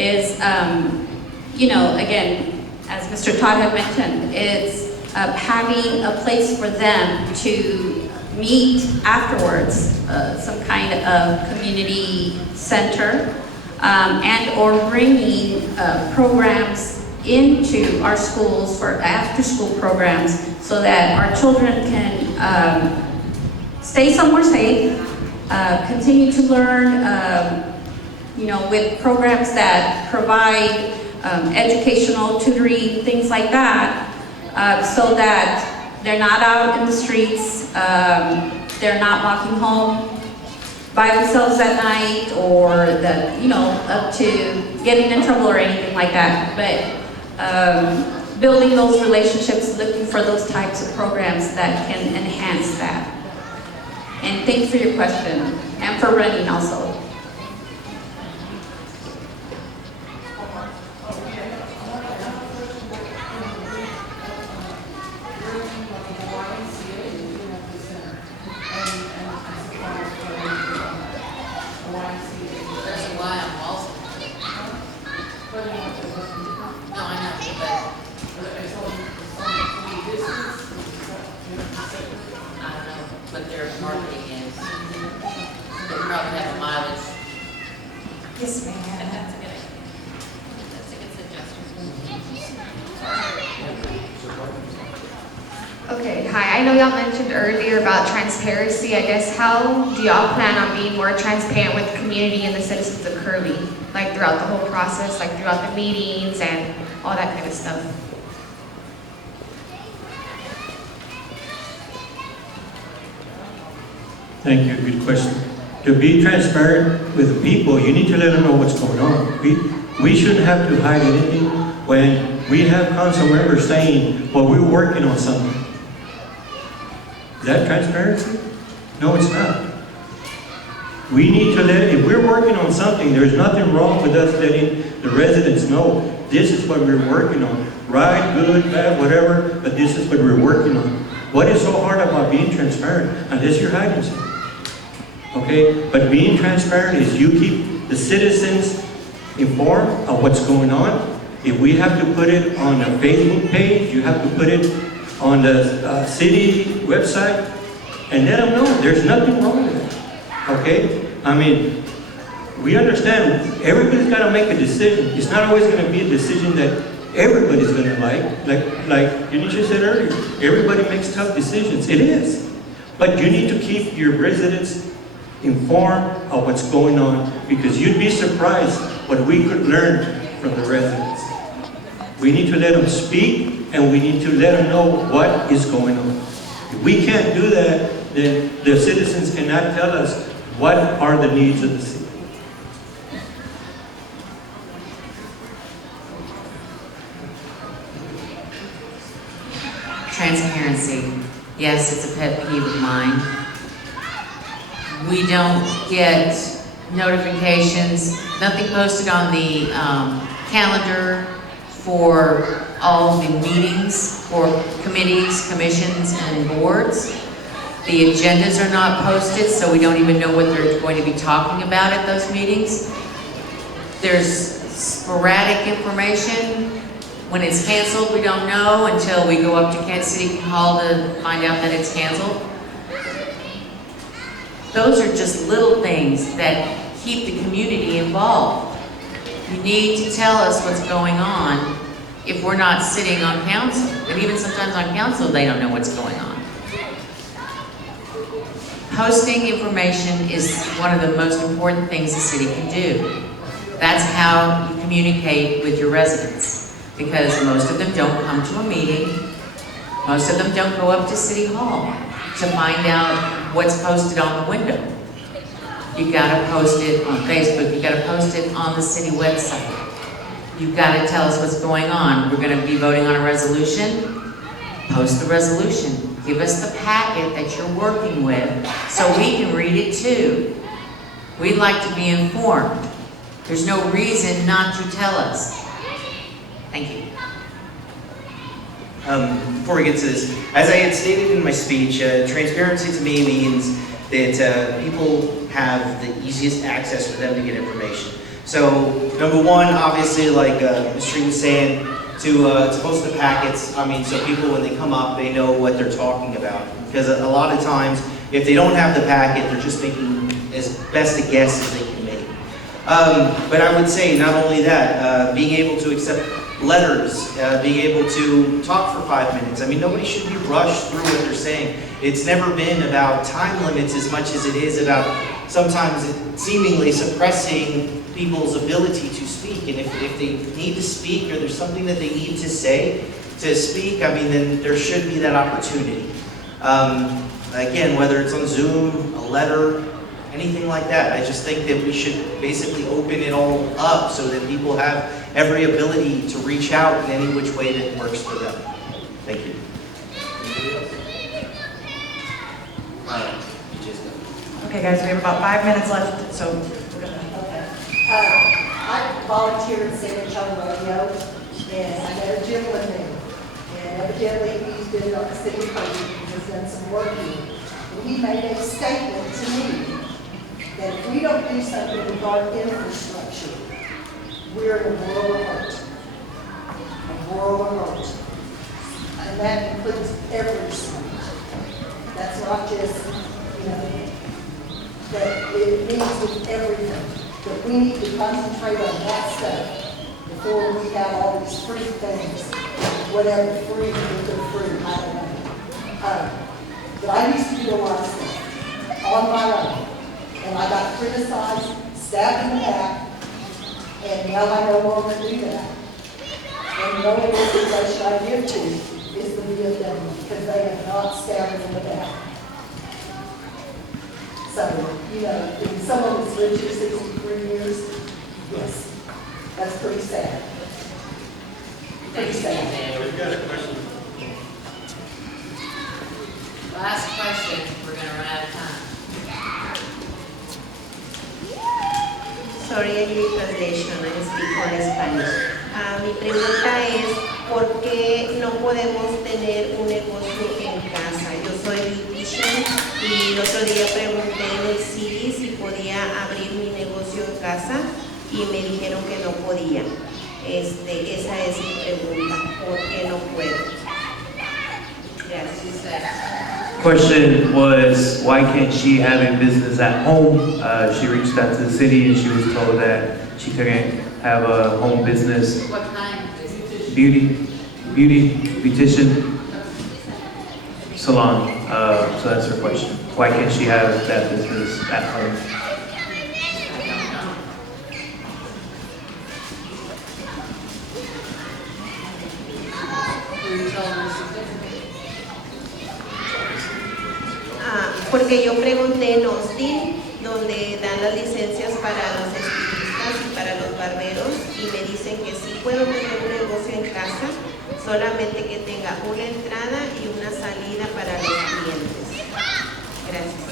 is, you know, again, as Mr. Todd had mentioned, it's having a place for them to meet afterwards, some kind of community center, and or bringing programs into our schools for after-school programs so that our children can stay somewhere safe, continue to learn, you know, with programs that provide educational, tutoring, things like that, so that they're not out in the streets, they're not walking home by themselves at night, or that, you know, up to getting in trouble or anything like that. But building those relationships, looking for those types of programs that can enhance that. And thanks for your question, and for running also. What their marketing is. They probably have a mileage. Yes, ma'am. That's a good idea. That's a good suggestion. Okay, hi. I know y'all mentioned earlier about transparency. I guess how do y'all plan on being more transparent with the community and the citizens of Curly? Like throughout the whole process, like throughout the meetings and all that kind of stuff? Thank you, good question. To be transparent with the people, you need to let them know what's going on. We shouldn't have to hide anything when we have council members saying, well, we're working on something. Is that transparency? No, it's not. We need to if we're working on something, there's nothing wrong with us letting the residents know, this is what we're working on. Right, good, bad, whatever, but this is what we're working on. What is so hard about being transparent unless you're hiding something? Okay, but being transparent is you keep the citizens informed of what's going on. If we have to put it on a Facebook page, you have to put it on the city website, and let them know there's nothing wrong with it. Okay, I mean, we understand everybody's got to make a decision. It's not always going to be a decision that everybody's going to like Yanisha said earlier, everybody makes tough decisions. It is. But you need to keep your residents informed of what's going on, because you'd be surprised what we could learn from the residents. We need to let them speak, and we need to let them know what is going on. If we can't do that, then the citizens cannot tell us what are the needs of the city. Transparency. Yes, it's a pet peeve of mine. We don't get notifications, nothing posted on the calendar for all the meetings for committees, commissions, and boards. The agendas are not posted, so we don't even know what they're going to be talking about at those meetings. There's sporadic information. When it's canceled, we don't know until we go up to Kansas City Hall to find out that it's canceled. Those are just little things that keep the community involved. You need to tell us what's going on if we're not sitting on council. And even sometimes on council, they don't know what's going on. Posting information is one of the most important things the city can do. That's how you communicate with your residents, because most of them don't come to a meeting. Most of them don't go up to City Hall to find out what's posted on the window. You gotta post it on Facebook, you gotta post it on the city website. You've gotta tell us what's going on. We're gonna be voting on a resolution. Post the resolution. Give us the packet that you're working with so we can read it too. We'd like to be informed. There's no reason not to tell us. Thank you. Before we get to this, as I had stated in my speech, transparency to me means that people have the easiest access for them to get information. So Number one, obviously, like Mr. Tree was saying, to post the packets, I mean, so people, when they come up, they know what they're talking about. Because a lot of times, if they don't have the packet, they're just making as best a guess as they can make. But I would say, not only that, being able to accept letters, being able to talk for 5 minutes. I mean, nobody should be rushed through what they're saying. It's never been about time limits as much as it is about sometimes seemingly suppressing people's ability to speak. And if they need to speak or there's something that they need to say to speak, I mean, then there should be that opportunity. Again, whether it's on Zoom, a letter, anything like that, I just think that we should basically open it all up so that people have every ability to reach out in any which way that works for them. Thank you. Okay, guys, we have about 5 minutes left, so we're gonna. Okay. I volunteer at San Antonio Radio, and I met a gentleman there. And evidently, he's been on the city council, has done some work here. And he made a statement to me that if we don't do something with our infrastructure, we're in a world of hurt. A world of hurt. And that includes every street. That's not just, that it means with everything. But we need to concentrate on that stuff before we have all these free things. Whatever free, I don't know. But I used to do a lot of stuff on my own. And I got criticized, stabbed in the back, and now I no longer do that. And the only organization I give to is the VFW, because they have not stabbed me in the back. So, if someone that's lived here 63 years, yes, that's pretty sad. Pretty sad. We've got a question. Last question, we're gonna run out of time. Sorry, I need translation, I speak only Spanish. Mi pregunta es, ¿por qué no podemos tener un negocio en casa? Yo soy beautician y el otro día pregunté en el City si podía abrir mi negocio en casa y me dijeron que no podía. Esa es mi pregunta, ¿por qué no puedo? Gracias. Question was, why can't she have a business at home? She reached out to the city and she was told that she couldn't have a home business. What kind of business? Beautician salon. So that's her question. Why can't she have that business at home? Porque yo pregunté en Austin, donde dan las licencias para los estilistas y para los barberos, y me dicen que sí puedo tener un negocio en casa, solamente que tenga una entrada y una salida para los clientes. Gracias.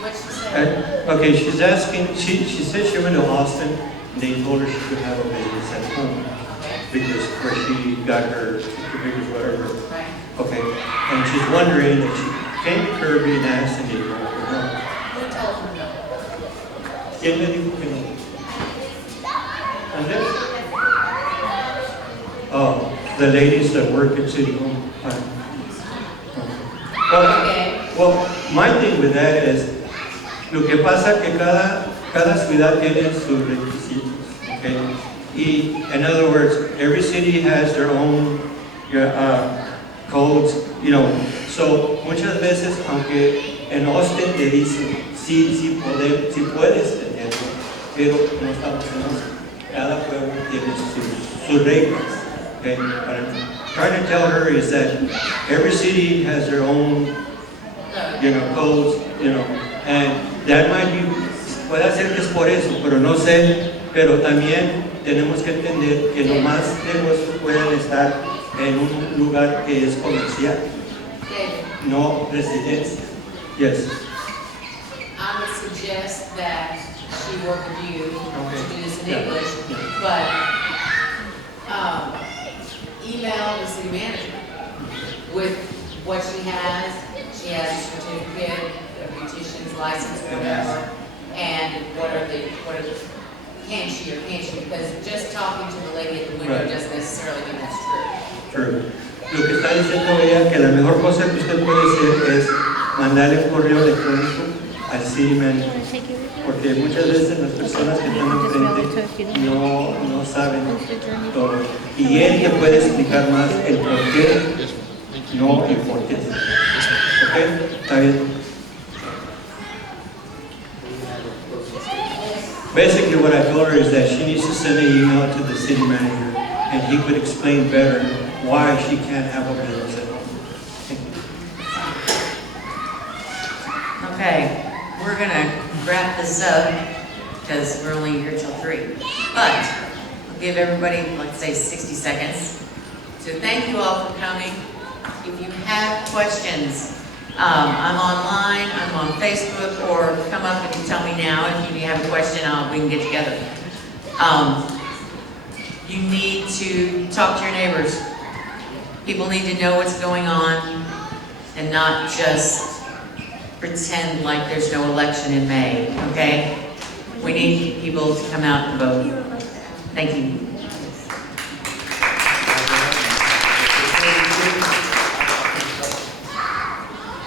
What she said? Okay, she's asking, she said she went to Austin, and they told her she could have a business at home, because where she got her certificates, whatever. Right. Okay, and she's wondering if she came to Kirby and asked, and they told her no. Who told her no? ¿Quién le dijo que no? ¿Andrés? Oh, the ladies that work at City Hall. Well, my thing with that is, lo que pasa que cada ciudad tiene sus requisitos, okay? Y, in other words, every city has their own codes, So, muchas veces, aunque en Austin te dicen, sí puedes tenerlo, pero no estamos en Austin. Cada pueblo tiene sus reglas, okay? What I'm trying to tell her is that every city has their own codes, and that might be, puede ser que es por eso, pero no sé, pero también tenemos que entender que los más negocios pueden estar en un lugar que es comercial, no residencia. Yes. I would suggest that she work with you to do this in Yeah. English, Yeah. but email the city manager. with what she has. She has a certificate, a beautician's license, whatever. And can she or can't she? Because just talking to the lady at the window Right. doesn't necessarily mean that's true. True. Lo que está diciendo ella que la mejor cosa que usted puede hacer es mandarle un correo electrónico al city manager. Porque muchas veces las personas que están enfrente no saben todo. Y él te puede explicar más el por qué, no y por qué. ¿Ok? Está bien. Basically, what I told her is that she needs to send an email to the city manager, and he could explain better why she can't have a business at home. Okay, we're gonna wrap this up because we're only here till 3. But I'll give everybody, let's say 60 seconds. So thank you all for coming. If you have questions, I'm online, I'm on Facebook, or come up and you tell me now if you have a question, we can get together. You need to talk to your neighbors. People need to know what's going on and not just pretend like there's no election in May, okay? We need people to come out and vote. Thank you.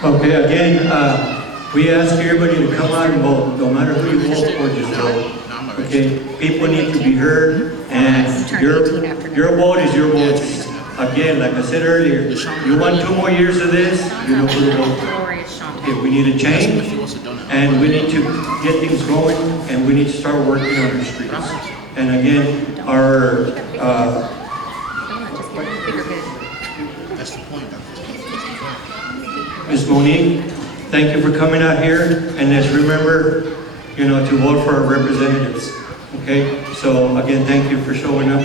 Okay, again, we ask everybody to come out and vote, no matter who you vote for, just vote. Okay, people need to be heard, and your vote is your vote. Again, like I said earlier, you want 2 more years of this, you know who to vote for. Okay, we need a change, and we need to get things going, and we need to start working on the streets. And again, our, Ms. Monique, thank you for coming out here, and let's remember, to vote for our representatives, okay? So again, thank you for showing up,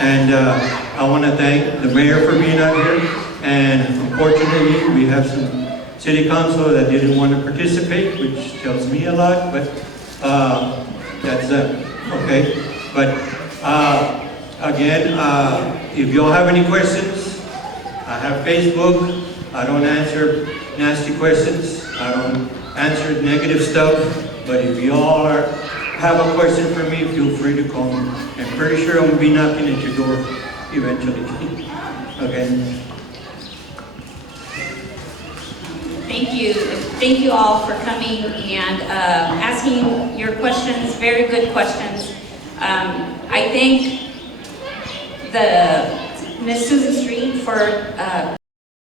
and I want to thank the mayor for being out here, and unfortunately, we have some city council that didn't want to participate, which tells me a lot, but that's them, okay? But again, if y'all have any questions, I have Facebook. I don't answer nasty questions. I don't answer negative stuff. But if y'all have a question for me, feel free to call me. I'm pretty sure I'm going to be knocking at your door eventually. Okay? Thank you. Thank you all for coming and asking your questions, very good questions. I thank Ms. Susan Street for